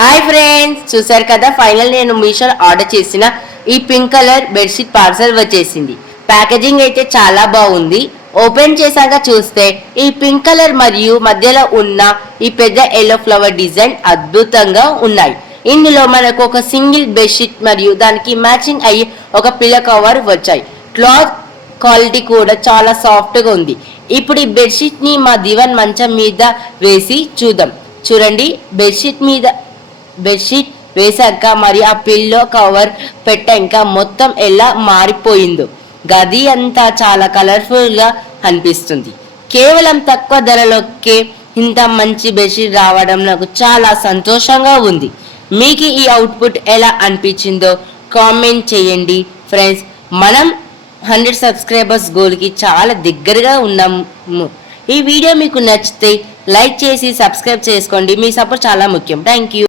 Hi friends, చూసారు కదా final నేను మీషోలో ఆర్డర్ చేసిన ఈ పింక్ కలర్ బెడ్షీట్ పార్సల్ వచ్చేసింది. ప్యాకేజింగ్ అయితే చాలా బాగుంది. ఓపెన్ చేశాక చూస్తే ఈ పింక్ కలర్ మరియు మధ్యలో ఉన్న ఈ పెద్ద ఎల్లో ఫ్లవర్ డిజైన్ అద్భుతంగా ఉన్నాయి. ఇందులో మనకు ఒక సింగిల్ బెడ్షీట్ మరియు దానికి మ్యాచింగ్ అయ్యి ఒక పిల్లో కవర్ వచ్చాయి. క్లాత్ క్వాలిటీ కూడా చాలా సాఫ్ట్గా ఉంది. ఇప్పుడు ఈ బెడ్షీట్ ని మా దివాన్ మంచం మీద వేసి చూద్దాం. చూడండి, బెడ్షీట్ వేశాక మరి ఆ పిల్లో కవర్ పెట్టాక మొత్తం ఎలా మారిపోయిందో. గది అంతా చాలా కలర్ఫుల్ గా అనిపిస్తుంది. కేవలం తక్కువ ధరలోకే ఇంత మంచి బెడ్షీట్ రావడం నాకు చాలా సంతోషంగా ఉంది. మీకు ఈ అవుట్పుట్ ఎలా అనిపించిందో కామెంట్ చేయండి ఫ్రెండ్స్. మనం 100 సబ్స్క్రైబర్స్ గోల్కి చాలా దగ్గరగా ఉన్నాము. ఈ వీడియో మీకు నచ్చితే లైక్ చేసి సబ్స్క్రైబ్ చేసుకోండి. మీ సపోర్ట్ చాలా ముఖ్యం. Thank you.